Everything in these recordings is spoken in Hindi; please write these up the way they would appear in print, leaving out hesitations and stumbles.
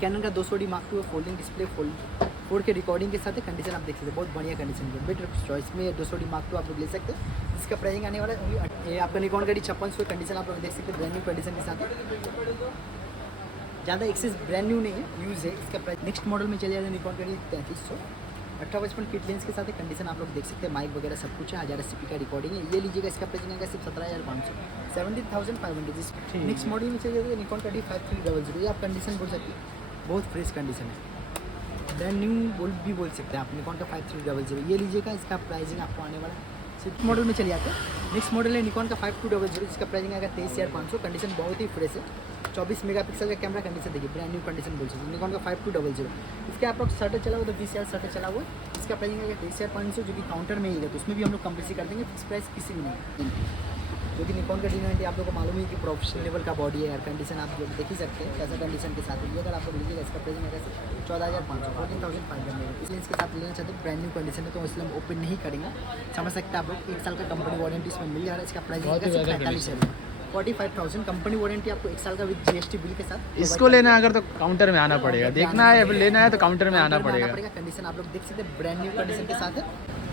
कैनन का 200D Mark II folding display 4K recording के साथ है। कंडीशन आप देख सकते हैं बहुत बढ़िया कंडीशन है। बेटर चॉइस में 200D Mark II आप लोग ले सकते हैं। इसका प्राइसिंग आने वाला है ये आपका निकॉन का D5600 कंडीशन आप लोग देख सकते हैं ब्रांड न्यू कंडीशन के साथ है। ज़्यादा एक्सेस ब्रांड न्यू नहीं है, यूज़ है। इसका प्राइस नेक्स्ट मॉडल में चले जाएगा निकॉन का D3300 1855 किट लेंस के साथ है। कंडीशन आप लोग देख सकते हैं, माइक वगैरह सब कुछ है। 1000 SCP का रिकॉर्डिंग है। ये लीजिएगा, इसका प्राइसिंग आएगा सिर्फ 17,500 17,500। नेक्स्ट मॉडल में चले जाएगा निकॉन का D5300। ये आप कंडीशन बोल सकते हैं, बहुत फ्रेश कंडीशन है, ब्रांड न्यू भी बोल सकते हैं आप। निकॉन का 5300 ये लीजिएगा, इसका प्राइसिंग आपको आने वाला है। सिर्फ मॉडल में चलिए आते हैं। नेक्स्ट मॉडल है निकॉन का 5200 जिसका प्राइसिंग आएगा 23,500। कंडीशन बहुत ही फ्रेश है। 24 मेगापिक्सल का कैमरा, कंडीशन देखिए ब्रांड न्यू कंडीशन बोल सकते हैं। निकॉन का 5200 इसके आप लोग शटर चला हुआ तो 20,000 शटर चला हुआ। इसका प्राइसिंग आएगा 23,500 जो कि काउंटर में ही है, तो उसमें भी हम लोग कंपल्सरी कर देंगे। फिक्स प्राइस किसी भी नहीं है, जो कि निकॉन का D90 आप लोग को मालूम है कि प्रोफेशनल लेवल का बॉडी है यार। कंडीशन आप लोग देख ही सकते हैं कैसा कंडीशन के साथ है। ये अगर आप लोग लीजिएगा, इसका प्राइसिंग आएगा 14,500 14,500। इसलिए इसके साथ लेना चाहते हैं, ब्रांड न्यू कंडीशन है तो इसलिए हम ओपन नहीं करेंगे। समझ सकते हैं आप लोग, 1 साल का कंपनी वारंटी इसमें मिल जा रहा है। इसका प्राइसिंग आएगा 45,000 45,000 कंपनी वारंटी आपको 1 साल का विद GST बिल के साथ। इसको लेना है अगर तो काउंटर में आना पड़ेगा, देखना है लेना है तो काउंटर में आना पड़ेगा। कंडीशन आप लोग देख सकते हैं ब्रांड न्यू कंडीशन के साथ है।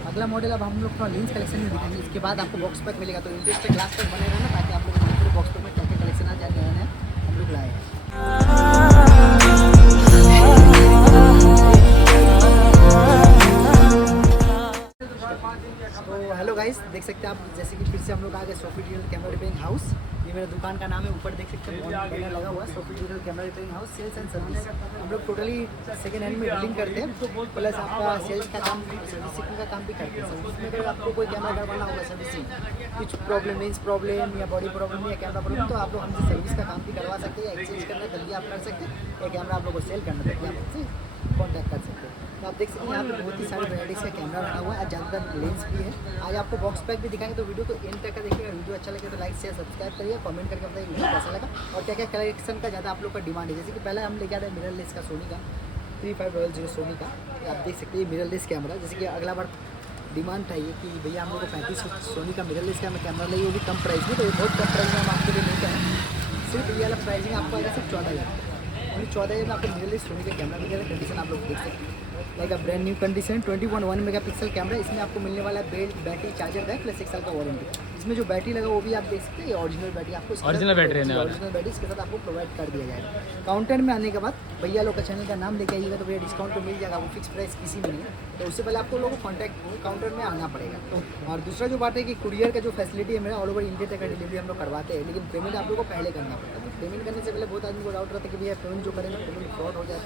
अगला मॉडल अब हम लोग थोड़ा लेंस कलेक्शन में दिखाएंगे। इसके बाद आपको बॉक्स पैक मिलेगा, तो इंटरेस्टेड लास्ट तक बने रहना ताकि आप लोग पूरे बॉक्स पैक में क्या क्या कलेक्शन आ जाए नया नया हम लोग लाए हैं। तो हेलो गाइस, देख सकते हैं आप जैसे कि फिर से हम लोग आ गए Sophie digital camera repairing house. ये मेरा दुकान का नाम है, ऊपर देख सकते हैं बैनर लगा हुआ है Sophie digital camera repairing house sales and service. हम लोग टोटली सेकेंड हैंड में डीलिंग करते हैं, प्लस आपका सेल्स का काम, सर्विसिंग का काम भी करते हैं। सर्विस में अगर आपको कोई कैमरा गड़बड़ना होगा, सर्विसिंग कुछ प्रॉब्लम, लेंस प्रॉब्लम या बॉडी प्रॉब्लम या कैमरा प्रॉब्लम, तो आप लोग हमसे सर्विस का काम भी करवा सकते हैं। एक्सचेंज करना जल्दी आप कर सकते हैं, या कैमरा आप लोग को सेल करना तक आप हमसे कॉन्टैक्ट कर सकते हैं। तो आप देख सकते हैं यहाँ पे बहुत ही सारी वैराइटीज़ का कैमरा बना हुआ है। आज ज़्यादातर लेंस भी है। आज आपको बॉक्स पैक भी दिखाएंगे, तो वीडियो को एंड तक का देखिएगा। वीडियो अच्छा लगे तो लाइक शेयर सब्सक्राइब करिए, कमेंट करके बताइए वीडियो कैसा लगा और क्या क्या कलेक्शन का ज़्यादा आप लोग का डिमांड है। जैसे कि पहले हम लेके आ रहे हैं मिररलेस का सोनी का 3500 सोनी का। आप देख सकते हैं मिररलेस कैमरा। जैसे कि अगला बार डिमांड था ये कि भैया हम लोग को 3500 सोनी का मिररलेस का कैमरा चाहिए, वो भी कम प्राइस में। तो ये बहुत कम प्राइस में हम आपके लिए लेते हैं। सिर्फ ये वाला प्राइसिंग आपको आएगा सिर्फ 14,000। 14,000 में आपको मिररलेस सोनी का कैमरा मिल जाएगा। कंडीशन आप लोग देख सकते हैं like a brand new condition 21 megapixel camera. इसमें आपको मिलने वाला है belt, battery, charger bag plus 1 साल का वारंटी। इसमें जो बैटरी लगा वो भी आप देख सकते हैं, ओरिजिनल बैटरी आपको ओरिजिनल बैटरी इसके साथ आपको प्रोवाइड कर दिया जाएगा। काउंटर में आने के बाद भैया लोग का चैनल का नाम लेके आइएगा तो भैया डिस्काउंट तो मिल जाएगा। वो फिक्स प्राइस किसी में नहीं है, तो उससे पहले आपको लोगों को कॉन्टैक्ट काउंटर में आना पड़ेगा। और दूसरा जो बात है कि कुरियर का जो फैसिलिटी है मेरा, ऑल ओवर इंडिया तक का डिलीवरी हम लोग करवाते हैं, लेकिन पेमेंट आप लोग को पहले करना पड़ेगा। तो पेमेंट करने से पहले बहुत आदमी को डाउट रहता है कि भैया पेमेंट जो करेंगे पेमेंट फ्रॉड हो जाए,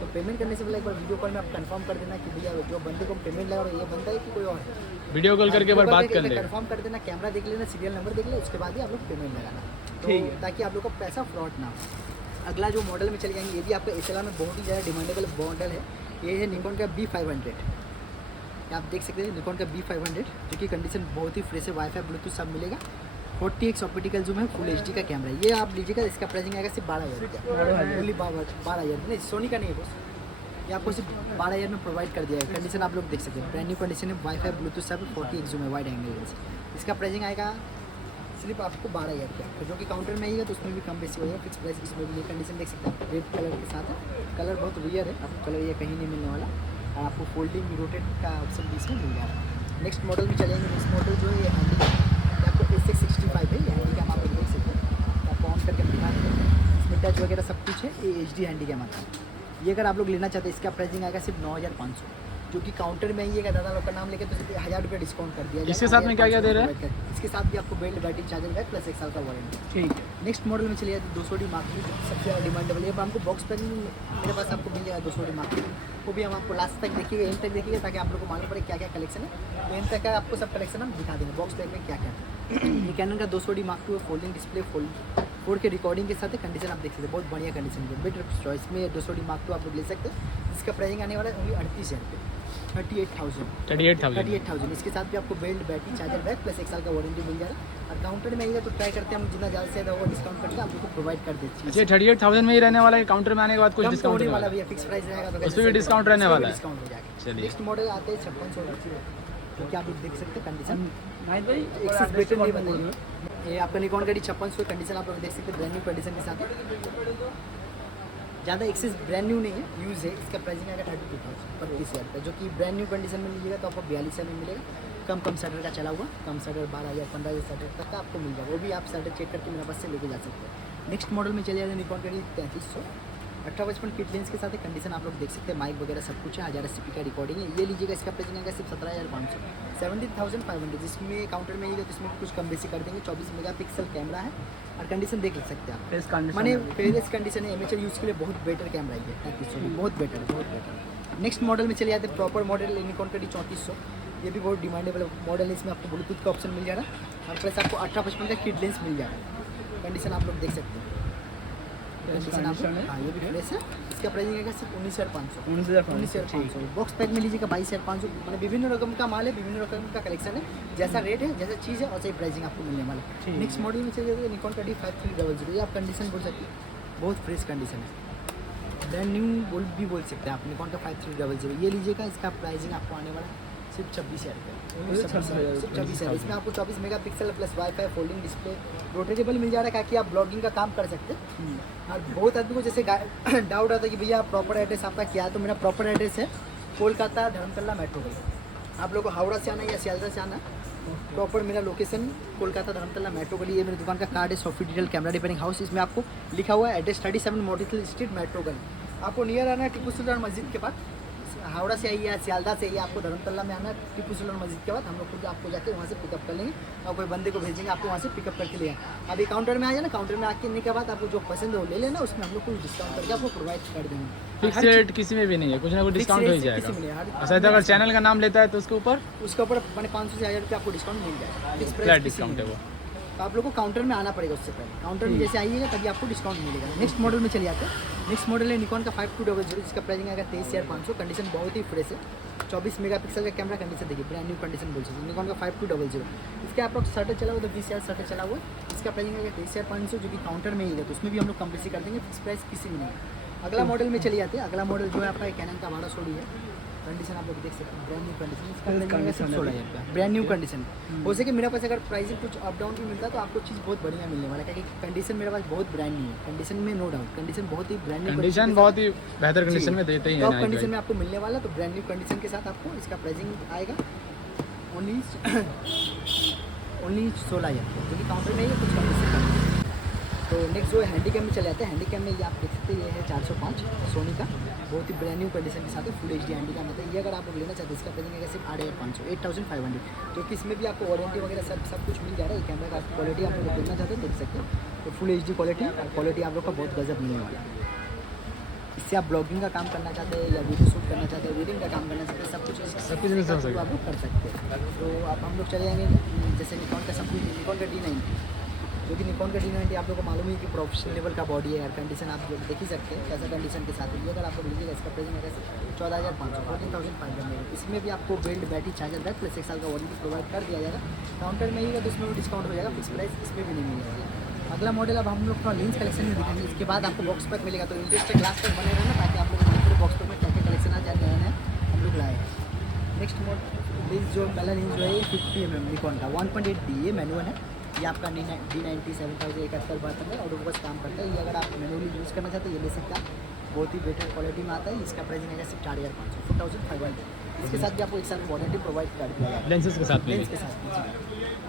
तो पेमेंट करने से पहले एक बार वीडियो कॉल में आप कंफर्म कर देना कि भैया जो बंदे को पेमेंट लगा ये बंदा है कि कोई और। वीडियो कॉल करके बात कर ले, कंफर्म कर देना, कैमरा देख लेना, सीरियल नंबर देख लेना, उसके बाद ही आप लोग पेमेंट लगाना, तो ताकि आप लोग को पैसा फ्रॉड ना हो। अगला जो मॉडल में चले जाएंगे, ये भी आपका SLR में बहुत ही ज़्यादा डिमांडेबल मॉडल है। ये है निकॉन का B500। आप देख सकते हैं निकॉन का B500 जो कि कंडीशन बहुत ही फ्रेश है। वाईफाई ब्लूटूथ सब मिलेगा। 40x ऑप्टिकल जूम है, फुल HD का कैमरा। ये आप लीजिएगा, इसका प्राइसिंग आएगा सिर्फ 12,000 रुपया। 12,000 नहीं, सोनी का नहीं है बस, ये आपको सिर्फ 12,000 में प्रोवाइड कर दिया है। कंडीशन आप लोग देख सकते हैं, ब्रांड न्यू कंडीशन है। वाईफाई ब्लूटूथ सब 40x जूम है, वाइड एंगल लेंस। इसका प्राइसिंग आएगा सिर्फ आपको 12,000 रुपया, तो जो कि काउंटर में आएगा तो उसमें भी कम बेसी हो जाएगा। फिक्स प्राइस इसमें भी ये कंडीशन देख सकते हैं, रेड कलर के साथ है। कलर बहुत रियर है, अब कलर ये कहीं नहीं मिलने वाला। और आपको फोल्डिंग रोटेट का ऑप्शन भी इसमें मिल जाएगा। नेक्स्ट मॉडल में चलेंगे। नेक्स्ट मॉडल जो है ये हैंडी का, आपको SX65 है। ये हैंडी कैम आप देख सकते हैं, आपको ऑन करके दिखा देते हैं। इसमें टच वगैरह सब कुछ है। ये HD हैंडी कैम आता है। ये अगर आप लोग लेना चाहते हैं, इसका प्राइसिंग आएगा सिर्फ 9,500, जो कि काउंटर में ही है। दादा लोग का नाम लेके तो 1,000 रुपये डिस्काउंट कर दिया। इसके साथ में क्या क्या दे रहे हैं? इसके साथ भी आपको belt, battery, charger bag plus 1 साल का वारंटी। ठीक है। नेक्स्ट मॉडल में चलिए 200D Mark II, सबसे ज़्यादा डिमांडेबल है। हमको बॉक्स पैक मेरे पास आपको मिल जाएगा 200D Mark II। वो भी हम आपको लास्ट तक देखिएगा, एंड तक देखिएगा, ताकि आप लोग को मालूम पड़े क्या क्या कलेक्शन है। तो एंड तक आपको सब कलेक्शन हम दिखा देंगे बॉक्स पैक में क्या क्या है। ये कैनन का 200D Mark II folding display 4K recording के साथ है। कंडीशन आप देख सकते हैं, बहुत बढ़िया कंडीशन है। बेटर चॉइस में 200D Mark II आप लोग ले सकते हैं। इसका प्राइसिंग आने वाला है ओनली 38,000 रुपये, 38,000। इसके साथ भी आपको belt, battery, charger bag plus 1 साल का वारंटी मिल जाएगा। और काउंटर में आइएगा तो ट्राई करते हैं हम जितना ज़्यादा से ज़्यादा वो डिस्काउंट करके आप लोग को प्रोवाइड कर देते हैं। अच्छा, 38,000 में ही रहने वाला है। काउंटर में आने के बाद कुछ डिस्काउंट होने वाला भी है, फिक्स प्राइस रहेगा तो उसमें भी डिस्काउंट रहने वाला है, डिस्काउंट हो जाएगा। चलिए नेक्स्ट मॉडल आते हैं 5600, जो कि आप देख सकते हैं कंडीशन एक्सिस बेटर नहीं बताइए। ये आपका निकॉन का D5600 कंडीशन आप लोग देख सकते हैं, ब्रांड न्यू कंडीशन के साथ है। ज़्यादा एक्सेस ब्रांड न्यू नहीं है, यूज़ है। इसका प्राइसिंग आएगा 32,000 32,000 रुपये, जो कि ब्रांड न्यू कंडीशन में लीजिएगा तो आपको 42,000 में मिलेगा। कम शटर का चला हुआ, कम शटर 12,000 15,000 शटर तक का आपको मिल जाएगा। वो भी आप शटर चेक करके मेरे पास से लेके जा सकते हैं। नेक्स्ट मॉडल में चले जाते हैं निकॉन का 3300 1855 किट लेंस के साथ है। कंडीशन आप लोग देख सकते हैं, माइक वगैरह सब कुछ है, 1000 SCP का रिकॉर्डिंग है। ये लीजिएगा, इसका प्राइसिंग आएगा सिर्फ 17,500 17,500। जिसमें काउंटर में आएगा तो इसमें कुछ कम बेसी कर देंगे। 24 मेगापिक्सल कैमरा है और कंडीशन देख सकते हैं आप, मैंने पेरेस कंडीशन है। एमेचर यूज़ के लिए बहुत बेटर कैमरा है, 3300 बहुत बेटर। नेक्स्ट मॉडल में चले जाते हैं, प्रॉपर मॉडल निकॉन का 3400। ये भी बहुत डिमांडेबल मॉडल है। इसमें आपको ब्लूटूथ का ऑप्शन मिल जाएगा और प्लस आपको 1855 का किट लेंस मिल जाएगा। कंडीशन आप लोग देख सकते हैं, कंडीशन आप, हाँ ये भी फ्रेश है। इसका प्राइसिंग आएगा सिर्फ 19,500 19,500। बॉक्स पैक में लीजिएगा 22,500। मतलब विभिन्न रकम का माल है, विभिन्न रकम का कलेक्शन है। जैसा रेट है, जैसा चीज़ है, और सही प्राइसिंग आपको मिलने वाला है। नेक्स्ट मॉडल में चलिए जाएगा निकॉन का D5300। ये आप कंडीशन बोल सकते हैं, बहुत फ्रेश कंडीशन है, ब्रांड न्यू भी बोल सकते हैं आप। निकॉन का 5300 ये लीजिएगा। इसका प्राइसिंग आपको आने वाला है सिर्फ 26,000 रुपये, सिर्फ 26,000। इसमें आपको 24 megapixel plus WiFi folding display rotatable मिल जा रहा है, ताकि आप ब्लॉगिंग का काम कर सकते हैं। और बहुत आदमी को जैसे डाउट आता है कि भैया प्रॉपर एड्रेस आपका क्या है, तो मेरा प्रॉपर एड्रेस है कोलकाता धर्मतला मेट्रो गली। आप लोग को हावड़ा से आना या सियालदा से आना, प्रॉपर मेरा लोकेशन कोलकाता धर्मतला मेट्रो गली। ये मेरी दुकान का कार्ड है, soft digital camera repairing house. इसमें आपको लिखा हुआ है एड्रेस 37 मोटिकल स्ट्रीट मेट्रो गली। आपको नियर आना है टीपू सुल्तान मस्जिद के पास। हावड़ा से आइए या सियालदा से आइए, आपको धर्मतला में आना है टीपू सुल्तान मस्जिद के बाद। हम लोग खुद आपको जाके वहाँ से पिकअप कर लेंगे और कोई बंदे को भेजेंगे, आपको वहाँ से पिकअप करके ले आए। अभी काउंटर में आ जाना, काउंटर में आने के बाद आपको जो पसंद हो ले लेना, उसमें हम लोग कुछ डिस्काउंट करके आपको प्रोवाइड कर देंगे। फिक्स रेट किसी में भी नहीं है, कुछ ना कुछ डिस्काउंट हो ही जाएगा। अच्छा, अगर चैनल का नाम लेता है तो उसके ऊपर मैंने 500 से 1000 रुपये आपको डिस्काउंट मिल जाएगा। फ्लैट डिस्काउंट है वो। तो आप लोग को काउंटर में आना पड़ेगा उससे पहले। काउंटर में जैसे आइएगा तभी आपको डिस्काउंट मिलेगा। नेक्स्ट मॉडल में चले जाते हैं। नेक्स्ट मॉडल है निकॉन का 5200, जिसका प्राइसिंग आएगा 23,500। कंडीशन बहुत ही फ्रेश है, 24 मेगापिक्सल का कैमरा। कंडीशन देखिए, ब्रांड न्यू कंडीशन बोल सकते हैं। निकॉन का 5200 इसके आप लोग शटर चला हुआ तो 20,000 शटर चला हुआ। इसका प्राइसिंग आएगा 23,500, जो कि काउंटर में ही है, तो उसमें भी हम लोग कम बेसी कर देंगे। फिक्स प्राइस किसी में नहीं। अगला मॉडल में चले जाते हैं। अगला मॉडल जो है आपका कैनन का 1260 है। कंडीशन आप लोग देख सकते हैं, ब्रांड न्यू कंडीशन। इसका 16,000 रुपया ब्रांड न्यू कंडीशन। हो सके मेरे पास अगर प्राइसिंग कुछ अप डाउन भी मिलता है तो आपको चीज़ बहुत बढ़िया मिलने वाला है, क्योंकि कंडीशन मेरे पास बहुत ब्रांड न्यू है। कंडीशन में नो डाउट, कंडीशन बहुत ही ब्रांड न्यू, कंडीशन बहुत ही बेहतर कंडीशन में देते ही हैं। टॉप कंडीशन में आपको मिलने वाला, तो ब्रांड न्यू कंडीशन के साथ आपको इसका प्राइसिंग आएगा 16,000, जो कि काउंटर में ही है, कुछ कम से कम। तो नेक्स्ट जो है हैंडीकैम में चले जाते हैं। हैंडीकैम में ये आप देख सकते हैं, ये है 405 सोनी का, बहुत ही ब्रांड न्यू कंडीशन के साथ है। फुल HD हैंडीकैम होता है। ये अगर आप लोग लेना चाहते हैं, इसका प्राइसिंग है सिर्फ 8,500 8,500, जो कि इसमें भी आपको वारंटी वगैरह सब कुछ मिल जा रहा है। ये कैमरा का क्वालिटी आप लोग देखना चाहते हैं देख सकते हैं। तो फुल HD क्वालिटी आप लोग का बहुत गजब मिलने वाला है। इससे आप ब्लॉगिंग का काम करना चाहते हैं या वीडियो शूट करना चाहते हैं, वीडिंग का काम करना चाहते हैं, सब कुछ आप लोग कर सकते हैं। तो अब हम लोग चले जाएंगे जैसे निकॉन का सब कुछ, निकॉन का D90, जो कि निकॉन का D90 आप लोगों को मालूम है कि प्रोफेशनल लेवल का बॉडी है। यार कंडीशन आप लोग देख ही सकते हैं कैसा कंडीशन के साथ है। ये अगर आप लोग लीजिएगा, इसका प्राइसिंग है 14,500 14,500। इसमें भी आपको belt battery charger back plus 1 साल का वारंटी प्रोवाइड कर दिया जाएगा। काउंटर में ही है तो इसमें भी डिस्काउंट हो जाएगा, फिक्स प्राइस इसमें भी नहीं मिलेगा। अगला मॉडल अब हम लोग थोड़ा लेंस कलेक्शन में दिखाएंगे, इसके बाद आपको बॉक्स पैक मिलेगा। तो इंटरेस्ट क्लास तक बने रहना, ताकि आप लोग बॉक्स पैक में क्या क्या कलेक्शन आ जाए नया हम लोग लाए। नेक्स्ट मॉडल लेंस जो पहला लेंस जो है 50 mm निकॉन का 1.8D, ये मैनुअल है। ये आपका D90 7071 है, और बस काम करता है। ये अगर आप मैनुअली यूज़ करना चाहते हैं, ये ले सकते हैं आप। बहुत ही बेटर क्वालिटी में आता है। इसका प्राइसिंग है सिर्फ 4,500 4,500। इसके साथ भी आपको 1 साल की वारंटी प्रोवाइड कर दिया जाएगा लेंसेज के साथ। लेंस के साथ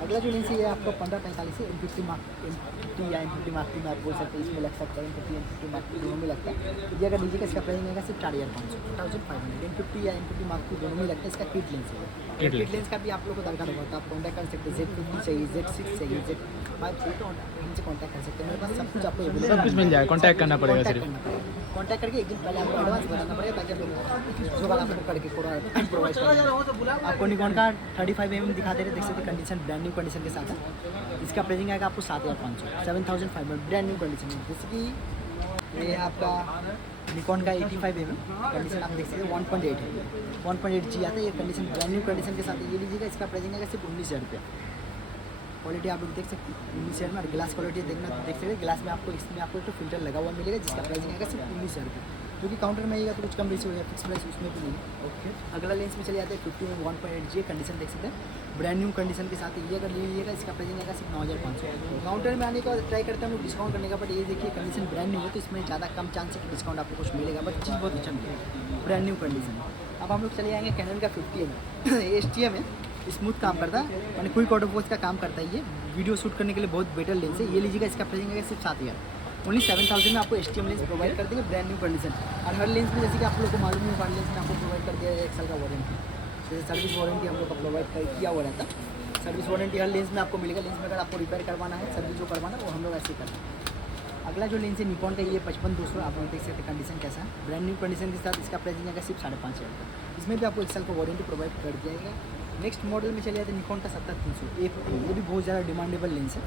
अगला जो लेंस है ये आपको 1545 है। M50 M50 या M50 Mark II में आप बोल सकते हैं, इसमें लग सकता है। M50 M50 Mark II दोनों में लगता है। तो ये अगर लीजिएगा, इसका प्राइसिंग है सिर्फ 4,500 4,500। M50 या M50 Mark II दोनों में लगता है। इसका किट लेंस है। किट लेंस का भी आप लोग को दरकार होगा, तो आप कॉन्टैक्ट कर सकते हैं। Z50 चाहिए, Z6 चाहिए, Z5 चाहिए, तो हमसे कॉन्टैक्ट कर सकते हैं। मेरे पास सब कुछ आपको अवेलेबल, सब कुछ मिल जाएगा। कॉन्टैक्ट करना पड़ेगा, सिर्फ कॉन्टैक्ट करके एक दिन पहले आपको एडवांस बनाना पड़ेगा, ताकि हम लोग जो आपको करके प्रोवाइड करें। आपको निकॉन का 35 mm दिखा दे रहे, देख सकते कंडीशन ब्रांड न्यू कंडीशन के साथ है। इसका प्राइसिंग आएगा आपको 7,500 7,500 ब्रांड न्यू कंडीशन में। जैसे कि ये आपका निकॉन का 85 mm कंडीशन आप देख सकते हैं, 1.8 है, 1.8G आता है। ये कंडीशन ब्रांड न्यू कंडीशन के साथ ये लीजिएगा। इसका प्राइसिंग आएगा सिर्फ 19,000 रुपये। क्वालिटी आप लोग देख सकते हैं 19,000 में। और ग्लास क्वालिटी देख सकते हैं, ग्लास में आपको इसमें आपको एक तो फिल्टर लगा हुआ मिलेगा, जिसका प्राइसिंग आएगा सिर्फ 19,000 रुपये। क्योंकि काउंटर में आएगा तो कुछ कम बेसी हो जाएगा, फिक्स प्राइस उसमें भी नहीं। ओके, अगला लेंस में चले जाते हैं 50 में 1.8G कंडीशन देख सकते हैं, ब्रांड न्यू कंडीशन के साथ ये अगर ले लीजिएगा इसका प्राइस आएगा सिर्फ 9,500। काउंटर में आने का ट्राई करते हैं हम लोग डिस्काउंट करने का, बट ये देखिए कंडीशन ब्रांड न्यू है तो इसमें ज़्यादा कम चांस है कि डिस्काउंट आपको कुछ मिलेगा, बट चीज़ बहुत अच्छा मिलेगा ब्रांड न्यू कंडीशन। अब हम लोग चले जाएंगे कैनन का 50 है, STM है, स्मूथ काम करता है, यानी क्विक ऑटो फोकस का काम करता है। ये वीडियो शूट करने के लिए बहुत बेटर लेंस है, ये लीजिएगा इसका प्राइस आएगा सिर्फ 7,000। ओनली 7,000 में आपको STM लेंस प्रोवाइड कर देंगे ब्रांड न्यू कंडीशन। और हर लेंस में जैसे कि आप लोग को मालूम है हर लेंस में आपको प्रोवाइड कर दिया है 1 साल का वारंटी, जैसे सर्विस वारंटी हम लोग का प्रोवाइड किया हुआ रहता है। सर्विस वारंटी हर लेंस में आपको मिलेगा, लेंस में अगर आपको रिपेयर करवाना है, सर्विस जो करवाना है वो हम लोग ऐसे करते हैं। अगला जो लेंस है निकॉन का ये 55-200 आप लोग देख सकते हैं कंडीशन कैसा है, ब्रांड न्यू कंडीशन के साथ इसका प्राइस आएगा सिर्फ 5,500 का, इसमें भी आपको 1 साल का वारंटी प्रोवाइड कर दिया जाएगा। नेक्स्ट मॉडल में चले जाते हैं निकॉन का 70-300 A15, ये भी बहुत ज़्यादा डिमांडेबल लेंस है।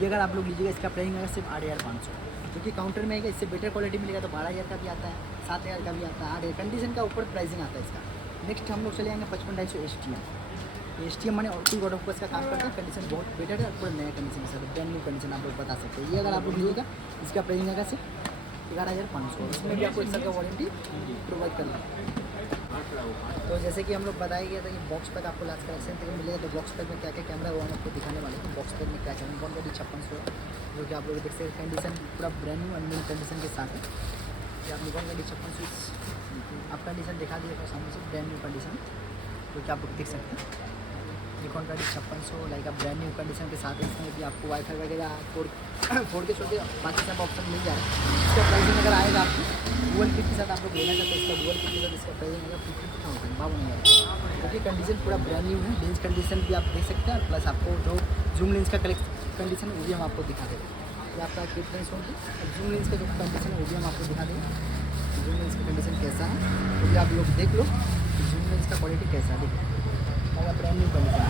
ये अगर आप लोग लीजिएगा इसका प्राइस आएगा सिर्फ 8,500, क्योंकि काउंटर में आएगा इससे बेटर क्वालिटी मिलेगा तो 12,000 का भी आता है, 7,000 का भी आता है, 8,000 कंडीशन का ऊपर प्राइसिंग आता है इसका। नेक्स्ट हम लोग चले जाएंगे 55-250 STM मैंने क्विक ऑटो फोकस का काम करता है, कंडीशन बहुत बेटर है और पूरा नया कंडीशन के साथ ब्रांड न्यू कंडीशन आप लोग बता सकते हैं। ये अगर आप लोग लीजिएगा इसका प्राइसिंग आएगा सिर्फ 11,500, इसमें भी आपको 1 साल का वारंटी प्रोवाइड करना है। तो जैसे कि हम लोग बताया गया था कि बॉक्स पैक आपको लास्ट कलेक्शन तक मिलेगा, तो बॉक्स पैक में क्या क्या कैमरा वो हम आपको दिखाने वाले हैं। बॉक्स पैक में क्या क्या निकॉन का D5600 जो कि आप लोग देख सकते हैं, कंडीशन पूरा ब्रांड न्यू अनमिल कंडीशन के साथ है। ये आप निकॉन का D5600 आप कंडीशन दिखा दिए सामने से, ब्रांड न्यू कंडीशन जो कि आप लोग देख सकते हैं। निकॉन का D5600 लाइक आप ब्रांड न्यू कंडीशन के साथ है, इसमें भी आपको वाईफाई वगैरह फोड़ के छोटे बाकी सब ऑप्शन मिल जाएगा। इसका प्राइसिंग अगर आएगा आपको डुअल किट के साथ आप लोग लेना चाहते हैं, इसका डुअल किट के साथ इसका प्राइसिंग आएगा 50,000 52,000, क्योंकि कंडीशन पूरा ब्रांड न्यू है। लेंस कंडीशन भी आप देख सकते हैं, प्लस आपको जो जूम लेंस का कंडीशन वो भी हम आपको दिखा देंगे। ये आपका किट लेंस होगी, जूम लेंस का जो कंडीशन है वो भी हम आपको दिखा देंगे। जूम लेंस का कंडीशन कैसा है तो भी आप लोग देख लो, जूम लेंस का क्वालिटी कैसा है देखिए, और brand new condition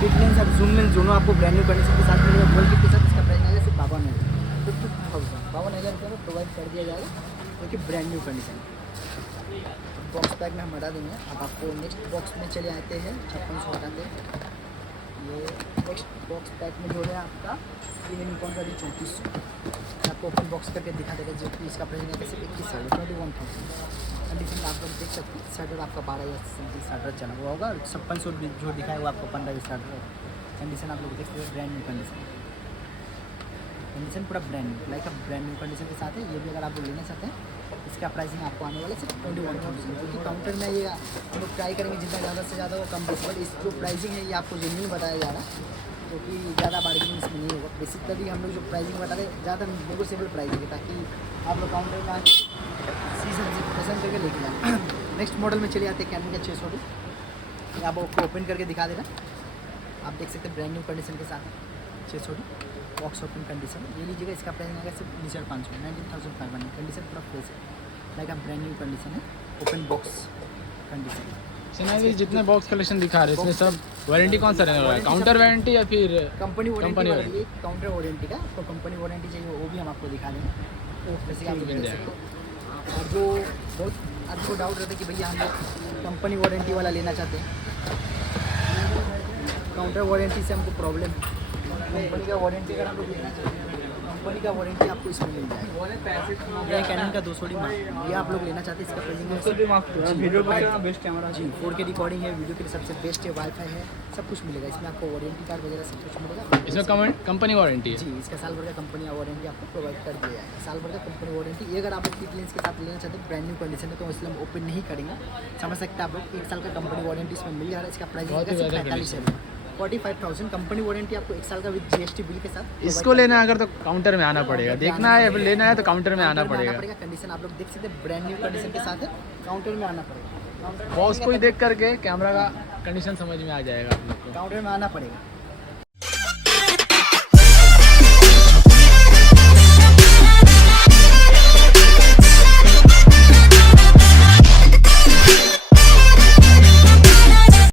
kit lens और जूम लेंस दोनों आपको ब्रांड न्यू कंडीशन के साथ मिलेगा। डुअल किट के साथ इसका प्राइस आएगा सिर्फ 52,000 रुपये में प्रोवाइड कर दिया जाएगा, क्योंकि brand new condition. Box pack में हम हटा देंगे। अब आपको नेक्स्ट बॉक्स में चले आते हैं 5600 हटाते हैं। ये नेक्स्ट बॉक्स पैक में जो है आपका ये निकॉन का D3400 आपको ओपन बॉक्स करके दिखा देगा, जो कि इसका प्राइस है सिर्फ 21,000 21,000। कंडीशन आप लोग देख सकते हैं, शटर आपका 12 या 37 शटर चला हुआ होगा, 5600 जो दिखा है वो आपको 15 शटर कंडीशन आप लोग देख सकते हैं, ब्रांड न्यू कंडीशन पूरा brand new like brand new condition के साथ है। ये भी अगर आप लोग लेना चाहते हैं इसका प्राइसिंग आपको आने वाला सिर्फ 21,000, क्योंकि काउंटर में ये हम लोग ट्राई करेंगे जितना ज़्यादा से ज़्यादा वो कम बेस, बट इस जो प्राइसिंग है ये आपको जेन्युइन बताया जा रहा है, क्योंकि ज़्यादा बार्गेनिंग इसमें नहीं होगा। बेसिकली हम लोग जो प्राइसिंग बता रहे हैं ज़्यादा नेगोशिएबल प्राइस है, ताकि आप लोग काउंटर में सीजन से पसंद करके लेके जाए। नेक्स्ट मॉडल में चले जाते हैं कैनन का 600D, आप आपको ओपन करके दिखा देना, आप देख सकते हैं ब्रांड न्यू कंडीशन के साथ 600D बॉक्स ओपन कंडीशन। ये लीजिएगा, इसका प्राइस आएगा सिर्फ 19,500 19,500 कंडीशन पूरा फ्रेश है, लाइक आप ब्रांड न्यू कंडीशन है, ओपन बॉक्स कंडीशन। सुना जितने बॉक्स कलेक्शन दिखा रहे हैं इसमें सब वारंटी कौन सा रहने वाला है, काउंटर वारंटी या फिर कंपनी वारंटी? काउंटर वारंटी का आपको कंपनी वारंटी चाहिए वो भी हम आपको दिखा देंगे, जैसे आप मिल जाएगा। और जो बहुत आपको डाउट रहता है कि भैया हम लोग कंपनी वारंटी वाला लेना चाहते हैं, काउंटर वारंटी से हमको प्रॉब्लम है। कंपनी का वारंटी अगर हम लोग लेना चाहते हैं, कंपनी का वारंटी आपको इसमें मिल जाएगा। यह कैनन का 200D ये आप लोग लेना चाहते हैं, इसका प्राइसिंग वीडियो बेस्ट कैमरा जी, 4K रिकॉर्डिंग है, वीडियो के लिए सबसे बेस्ट है, वाईफाई है, सब कुछ मिलेगा इसमें, आपको वारंटी कार्ड वगैरह सब कुछ मिलेगा। इसमें कंपनी वारंटी है जी, इसका साल भर का कंपनी वारंटी आपको प्रोवाइड कर दिया जाएगा, साल भर का कंपनी वारंटी। ये अगर आप किट लेंस के साथ लेना चाहते हैं ब्रांड न्यू कंडीशन है तो इसलिए हम ओपन नहीं करेंगे, समझ सकते हैं आप लोग। 1 साल का कंपनी वारंटी इसमें मिल जा रहा है, इसका प्राइस 45,000 कंपनी वारंटी आपको 1 साल का विद GST बिल के साथ। इसको लेना है अगर तो काउंटर में आना पड़ेगा, देखना है लेना है तो काउंटर में आना पड़ेगा। कंडीशन आप लोग देख सकते हैं, ब्रांड न्यू कंडीशन के साथ है, काउंटर में आना पड़ेगा। बॉक्स को ही देख करके कैमरा का कंडीशन समझ में आ जाएगा आप लोग को। काउंटर में आना पड़ेगा।